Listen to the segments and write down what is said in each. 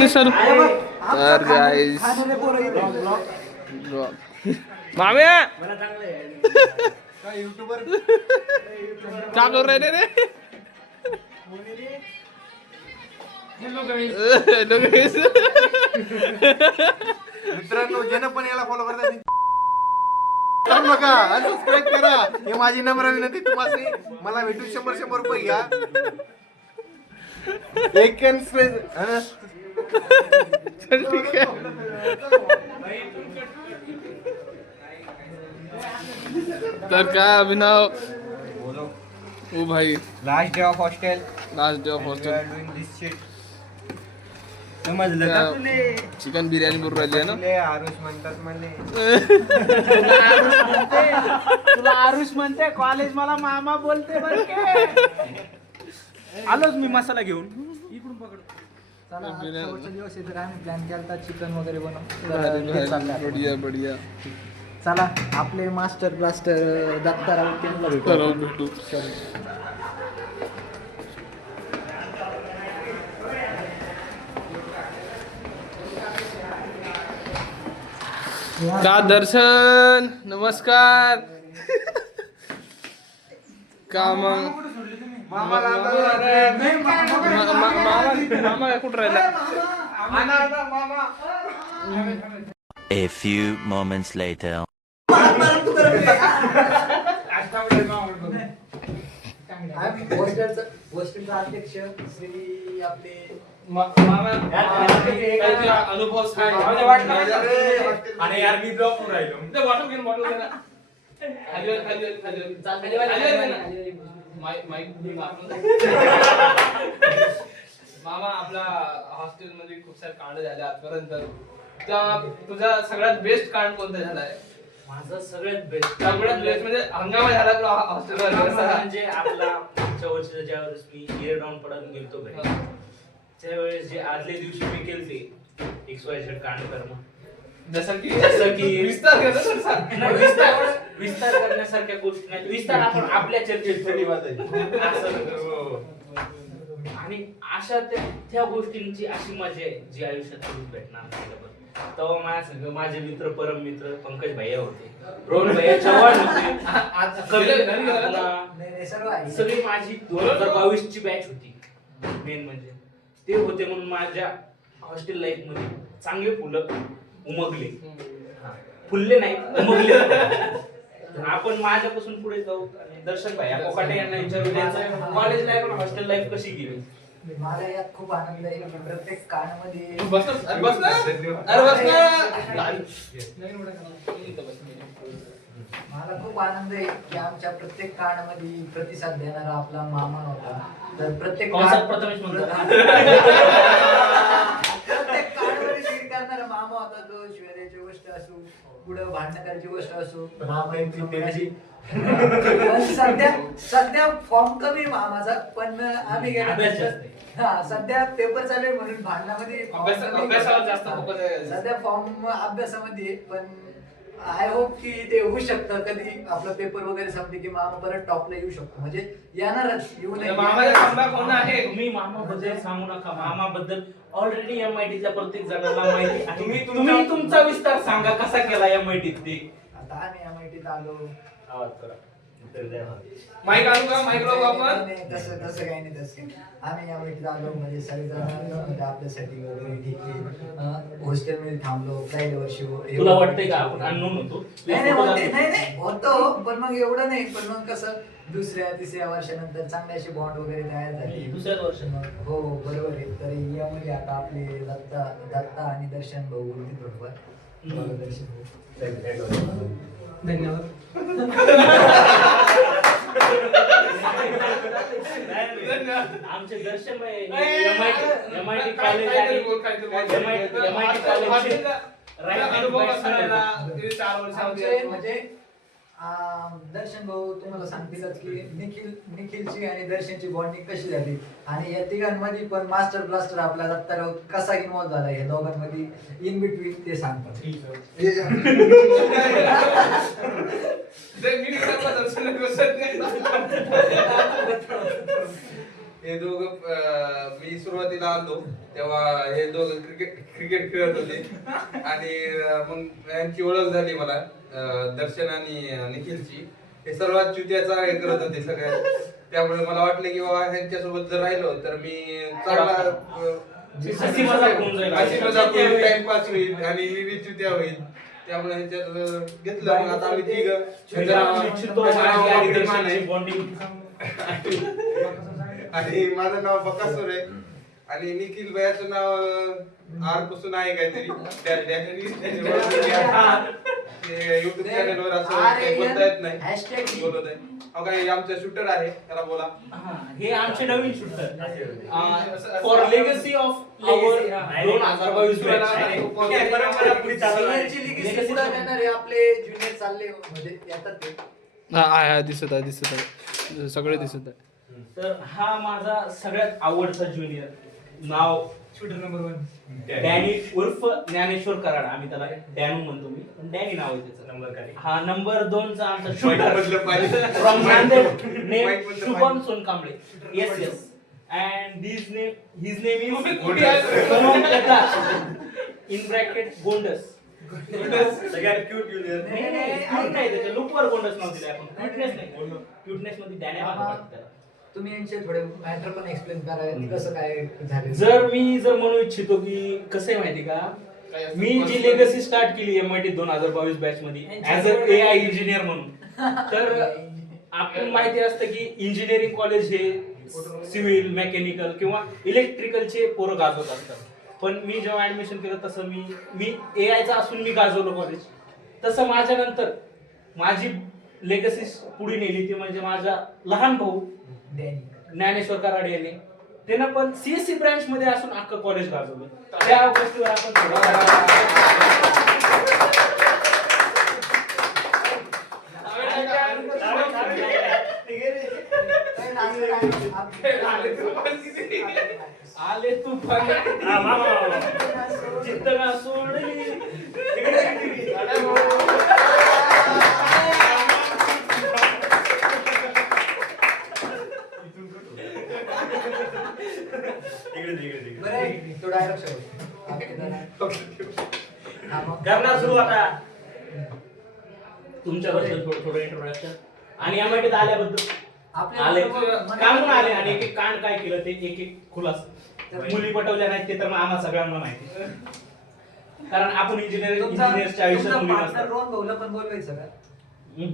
नाही सर. तर गाईस मामे का करू राहिले रे. मित्रांनो ज्यानं पण याला फॉलो करता बघा सबस्क्राईब करा. हे माझी नम्र विनंती तुम्हाला. मला भेटून 100 रुपये घ्या. एक ठीक आहे. तर काय अभिनव ओ भाई लास्ट डे ऑफ हॉस्टेल. समजलं का? चिकन बिर्याणी बोलून राहिली आहे ना. आरुष म्हणतात मला. तुला आरुष म्हणते कॉलेज मला मामा बोलते बरं के. आलोच मी मसाला घेऊन इकडून पकड. दिवस इथं काय प्लॅन केला चिकन वगैरे बनव. बढिया बढिया. चला आपले मास्टर ब्लास्टर दत्ताराव त्यांना भेटू. का दर्शन नमस्कार. का मग मामा कुठं राहिला. A few moments later. हॉस्टेलचा अध्यक्ष श्री आपले अनुभव आणि यार मी ब्लॉक करून राहिलो. बॉटल घेऊन बॉटल घे ना. मामा आपला हॉस्टेल मध्ये खूप सारे कांड झाले आजपर्यंत. तुझा सगळ्यात बेस्ट कांड कोणता झालाय. माझा सगळ्यात बेस्ट म्हणजे हंगामा झाला तुला हॉस्टेलवर. म्हणजे आपला मागच्या वर्षीचा ज्यावेळेस मी इयर डाऊन पडून गेलतो घरी त्यावेळेस जे आदल्या दिवशी मी केलते XYZ कांड करणं. जसं की विस्तार विस्तार करण्यासारख्या गोष्टी नाही. विस्तार आपण आपल्या चर्चेत आणि अशा त्या गोष्टींची अशी मजा आहे जी आयुष्यात कधीच भेटणार नाही. तेव्हा माझ्या संग माझे मित्र परम मित्र पंकज भैया होते, रोहन भैया चव्हाण होते, सगळी माझी 2022 ची बॅच होती. मेन म्हणजे ते होते म्हणून माझ्या हॉस्टेल लाईफ मध्ये चांगले फुलं उमगले. फुलले नाही उमगले. आपण माझ्यापासून पुढे जाऊ आणि दर्शन भैया कोकाटे यांना विचारू त्यांचं कॉलेज लाईफ आणि हॉस्टेल लाईफ कशी गेली. मला यात खूप आनंद आहे की प्रत्येक काळामध्ये मला खूप आनंद आहे की आमच्या प्रत्येक काळामध्ये प्रतिसाद देणारा आपला मामा होता. तर प्रत्येक काळामध्ये लीड करणारा मामा होता. तो शिवायची गोष्ट असो पुढं भांडण करायची गोष्ट असो सध्या फॉर्म कमी मामाचा पण आम्ही सध्या पेपर चालू आहे म्हणून भांडणामध्ये सध्या फॉर्म अभ्यासामध्ये. पण आय होप की ते होऊ शकतं कधी आपला पेपर वगैरे संपले की मामा परत टॉपला येऊ शकतो. म्हणजे येणारच येऊ नये. तुम्ही मामाबद्दल सांगू नका. मामाबद्दल ऑलरेडी MIT-च्या प्रत्येक जणाला माहिती आहे. तुम्ही तुमचा विस्तार सांगा कसा केला MIT-त ते. आता आम्ही MIT-त आलो. माईक आणू का. माईक लावू आपण. तसं काही नाही. तसं आम्ही MIT-त आलो म्हणजे सगळेजण आपल्यासाठी वगैरे ठीक आहे. हॉस्टेलमध्ये थांबलो काही वर्ष. तुला वाटतंय का आपण अननोन होतो. नाही होतो पण मग एवढं नाही. पण मग कसं दुसऱ्या तिसऱ्या वर्षानंतर चांगले असे बॉन्ड वगैरे तयार झाले. दुसऱ्या वर्षात हो बरोबर आहे. तर यामध्ये आता आपले दत्ता आणि दर्शन भाऊ बोलतील बरोबर. दर्शन भाऊ धन्यवाद. आमचे दर्शन MIT कॉलेज म्हणजे दर्शन भाऊ तुम्हाला सांगतीलच की निखिलची आणि दर्शनची बॉन्डिंग कशी झाली आणि या तिघांमध्ये पण मास्टर ब्लास्टर आपला दत्ताराव कसा इन्व्हॉल्व झाला या दोघांमध्ये इन बिटवीन ते सांगतात. हे दोघं मी सुरुवातीला आलो तेव्हा हे दोघं क्रिकेट खेळत होते आणि मग यांची ओळख झाली मला दर्शन आणि निखिलची. हे सर्वात चुत्याचा हे करत होते सगळ्यात, त्यामुळे मला वाटलं की बाबा ह्यांच्यासोबत जर राहिलो तर मी चांगला हसी मजाक होऊन जाईल. टाइमपास होईल आणि मी चुत्या होईल, त्यामुळे ह्यांच्यात घेतलं. मग आता आम्ही आणि माझं नाव बकासूर आहे आणि निखिल भैयाचं नाव आर पासून आहे काहीतरी युट्यूब चॅनलवर असं काही बोलता येत नाही, बोलत आहे. अहो काही आमचं शूटर आहे, त्याला बोला. हे आमचे नवीन शूटर फॉर लेगसी ऑफ 2022 परंपरा पुढे चालवण्याची legacy पुढे नेणारे आपले ज्युनियर चालले म्हणजे येतात ते. हा दिसत आहे सगळे दिसत आहे. तर हा माझा सगळ्यात आवडता ज्युनियर, नाव शूटर नंबर 1 डॅनी उर्फ ज्ञानेश्वर कराड. आम्ही त्याला डॅनू म्हणतो, मी पण डॅनी नाव आहे त्याचं. नंबर काय हा नंबर 2 चा आमचा shooter from Nanded, name Shubham Sonkamble. Yes and his name in bracket गोंडस. सगळ्यात क्यूट ज्युनियर. नाही त्याच्या लुकवर गोंडस नाव दिलं आपण, क्यूटनेस नाही, क्यूटनेस मध्ये डॅनी वाटतं त्याला. तुम्ही यांचे थोडे मॅटर पण एक्सप्लेन करा कसं काय झालं. जर म्हणू इच्छितो की कसं आहे माहिती का, मी जी लेगसी स्टार्ट केली MIT 2022 बॅच मध्ये ऍज अ AI इंजिनियर म्हणून, तर आपण माहिती असतं की इंजिनिअरिंग कॉलेज हे सिव्हिल, मेकॅनिकल किंवा इलेक्ट्रिकलचे पोरं गाजवत असतात. पण मी जेव्हा ऍडमिशन केलं तसं मी AI चा असून मी गाजवलं कॉलेज. तसं माझ्या नंतर माझी लेगसी पुढे नेली ती म्हणजे माझा लहान भाऊ ज्ञानेश्वर कराड यांनी. त्यानं पण CSE ब्रँच मध्ये असून अख्खं कॉलेज गाजवलं. त्या गोष्टीवर आपण आले तू चित्तना सोडली. बरं तो डायरेक्ट करणार सुरू आता तुमच्याबद्दल थोडं इंट्रोडक्शन आणि MIT आल्याबद्दल आले का म्हणून आले आणि एक कांड काय केलं ते एक खुलासा. मुली पटवल्या नाहीत ते तर मग आम्हाला सगळ्यांना माहिती, कारण आपण इंजिनियरच्या आयुष्यात मुली नसतात. रोहन भाऊला पण बोलवायचं का? मी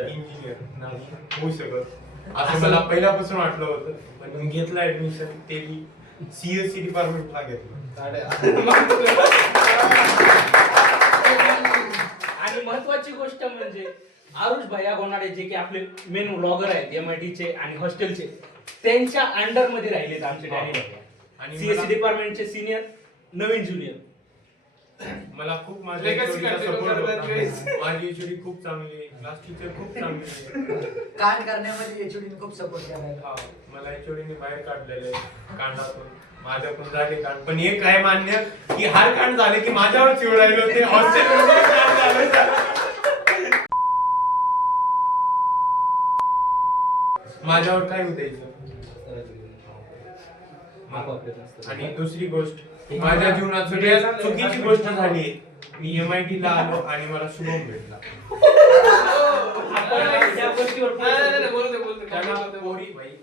इंजिनियर नाही होऊ शकत असं मला पहिल्यापासून वाटलं होतं, पण मी घेतलं ऍडमिशन ते मी CSE डिपार्टमेंटला घेतलं. आणि महत्वाची गोष्ट म्हणजे आरुष भैया गोनाडे जे की आपले मेन व्लॉगर आहेत MIT चे आणि हॉस्टेलचे, त्यांच्या अंडर मध्ये राहिलेत आमचे डॅनी भैया आणि CSE डिपार्टमेंटचे सिनियर नवीन ज्युनियर. मला खूप माझ्या सपोर्ट होता. माझी HOD खूप चांगली आहे, क्लास टीचर खूप चांगली आहे. कांड करण्यामध्ये HOD खूप सपोर्ट केला. मला HOD ने बाहेर काढलेलं आहे कांडातून. माझ्याकडून झाले कांड, पण हे काय मान्य की हर कांड झाले की माझ्यावर चिवडायला ते माझ्यावर काय उद्यायचं. आणि दुसरी गोष्ट माझ्या जीवनात सगळ्यात चुकीची गोष्ट झाली, मी MIT ला आलो आणि मला शुभम भेटला.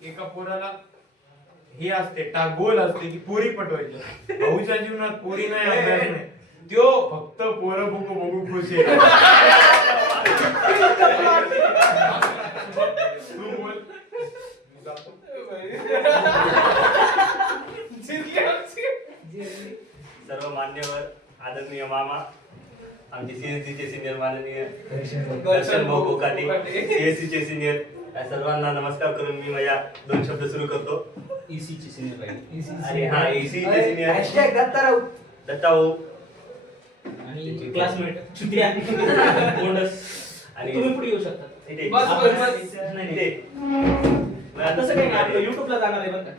एका पोराला हे असते गोल असते की पोरी पटवायचं. भाऊच्या जीवनात पोरी नाही, अभ्यास नाही, त्यो फक्त पोरं बघू खुश आहे. तू बोल. सर्व मान्यवर आदरणीय मामा, आमचे CSE चे सिनियर माननीय दर्शन भाऊ कोकाटे, CSE चे सिनियर, या सर्वांना नमस्कार करून मी माझ्या 2 शब्द सुरू करतो. EC चे सिनियर राहील. अरे हा EC चे सिनियर हॅशटॅग दत्ता भाऊ आणि क्लासमेट चुतिया गोंडस. आणि तुम्ही पुढे येऊ शकता. इथे बस. नाही ते तसं काही नाही, आपलं युट्यूबला जाणार आहे बरं का.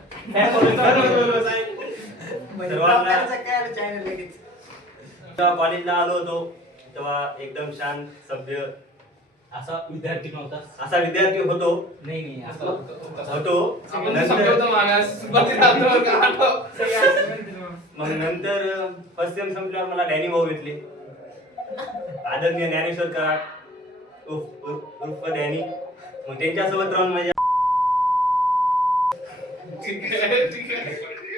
जेव्हा कॉलेजला आलो होतो तेव्हा एकदम शांत, सभ्य असा विद्यार्थी नव्हता. असा विद्यार्थी होतो. नाही असं होतो. आपण नंतर समजवतो मागास सुरुवातीला आठवलं का? आठव. मग नंतर फर्स्ट सेम संपल्यावर मला डॅनी भाऊ भेटले. आदरणीय ज्ञानेश्वर कराड उर्फ डॅनी. मग त्यांच्यासोबत राहून माझ्या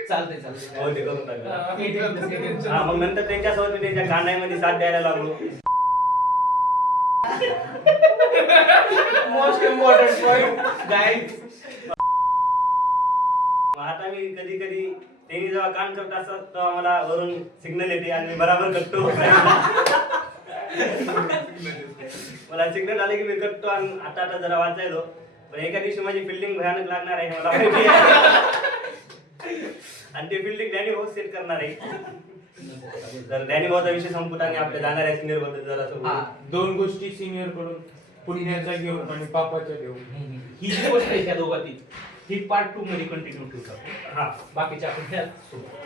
चालतंय हो ते करून टाकलं. हा, हा मग नंतर त्यांच्यासोबत मी त्यांच्या गाण्यामध्ये साथ द्यायला लागलो. Most important point guide. मग आता मी कधी कधी त्यांनी जेव्हा काम करत असतात तेव्हा मला वरून सिग्नल येते आणि मी बराबर करतो. मला सिग्नल आले की मी करतो. आणि आता जरा वाचायलो पण एका दिवशी माझी फिल्डिंग भयानक लागणार आहे मला माहिती आहे. आणि ते फिल्डिंग डॅनी भाऊ सेट करणार आहे. तर डॅनी भाऊचा विषय संपत आणि आपल्या जाणाऱ्या सिनियर बद्दल जरा दोन गोष्टी सिनियर कडून, पुण्याचा घेऊन आणि पापाच्या घेऊन. ही जी गोष्ट आहे त्या दोघातील ही पार्ट 2 मध्ये कंटिन्यू ठेवतात. हा बाकीच्या आपण त्या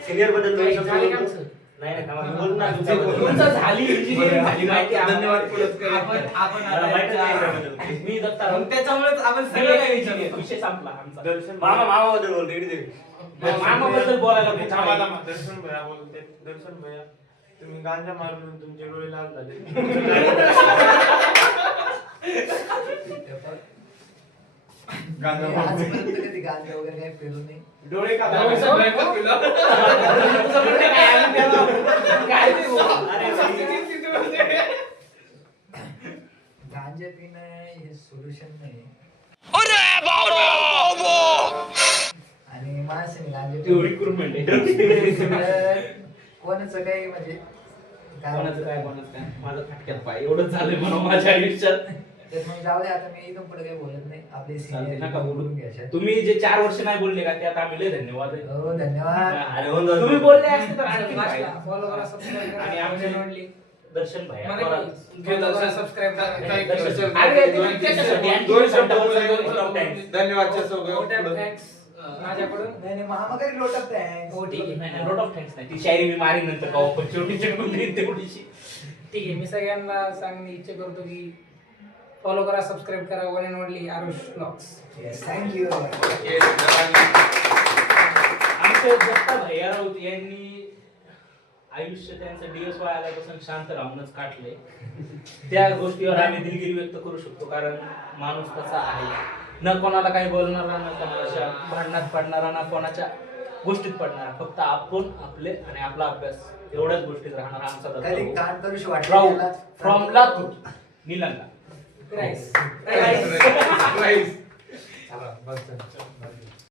सिनियर बद्दल दोन शब्द झाले का बोलतो. आमचं? नाही थांबा, मी बोलू ना तुमचं झाली इंजिनिअरिंग झाली माहिती आहे धन्यवाद आम्हाला. पुरस्कार. मला माहितच नाही त्याबद्दल. मी दत्ता मग त्याच्यामुळेच आपण सगळं सगळं काही काही विचारलं. विषय संपला आमचा. दर्शन मामाबद्दल बोलतो इकडे. मामाबद्दल बोलायला खूप थांबा आहे. थांबा. दर्शन भैया बोलते. दर्शन भैया तुम्ही गांजा मारून तुमचे डोळे लाल झाले. गांजा मारून. आजपर्यंत कधी गांजा वगैरे काही पेलो नाही. डोळे का दहावी लाल? सगळं एकच पिलं. तुझं म्हणणं काय आहे? त्याला काय ते बोला. अरे भाई. किती म्हणजे? गांजा पिणं हे सोल्युशन नाही. आणि माणसाने गांजा ते रिक्रुटमेंट आहे. तर कोणाचं काही म्हणजे कोणाचं काय कोणाचं काय माझं खटक्यात पाय एवढंच झालंय म्हणून माझ्या आयुष्यात. तर मग जाऊ दे, आता मी इथून पुढे काही बोलत नाही. आपले चालतंय, सिनियर नका बोलू. बोलून घ्यायचे. तुम्ही जे 4 वर्ष नाही बोलले का त्यात आम्ही लय धन्यवाद आहे. हो धन्यवाद. अरे होऊन जाऊ. तुम्ही बोलले असते तर आणखी काय. Follow करा, subscribe करा. आणि आमचे दर्शन भाई घे दर्शन, subscribe करा. काही दर्शन. करा. अरे, तुम्ही त्याच्यासाठी आणखी दोन एक शब्द घंटा बोलायचे. बोलतो. धन्यवादच्या सोबत Vote and पुढं. thanks. माझ्याकडून नाही नाही महामाघारी लोटत हो ठीक आहे. नाही लॉट ऑफ थँक्स नाही ती शायरी मी मारीन नंतर का पण शेवटी चिटकून देईन तेवढीशी. ठीक आहे. मी सगळ्यांना सांगणे इच्छा करतो की फॉलो करा, सबस्क्राईब करा. One and only Aarush blogs. Thank you. Yes, धन्यवाद. आमचे दत्ता भैया राऊत यांनी आयुष्य त्यांचं डीएस वाय आल्यापासून शांत राहूनच काढले. त्या गोष्टीवर आम्ही दिलगिरी व्यक्त करू शकतो कारण माणूस तसा आहे. न कोणाला काही बोलणारा, न कोणाच्या भांडणात पडणारा, ना कोणाच्या गोष्टीत पडणारा. फक्त आपण आपले आणि आपला अभ्यास एवढ्याच गोष्टीत राहणार आमचा कधी दत्ता कान करूशी वाटलं राऊत त्याला. From Latur Nilanga. Nice. Nice. चला, बस.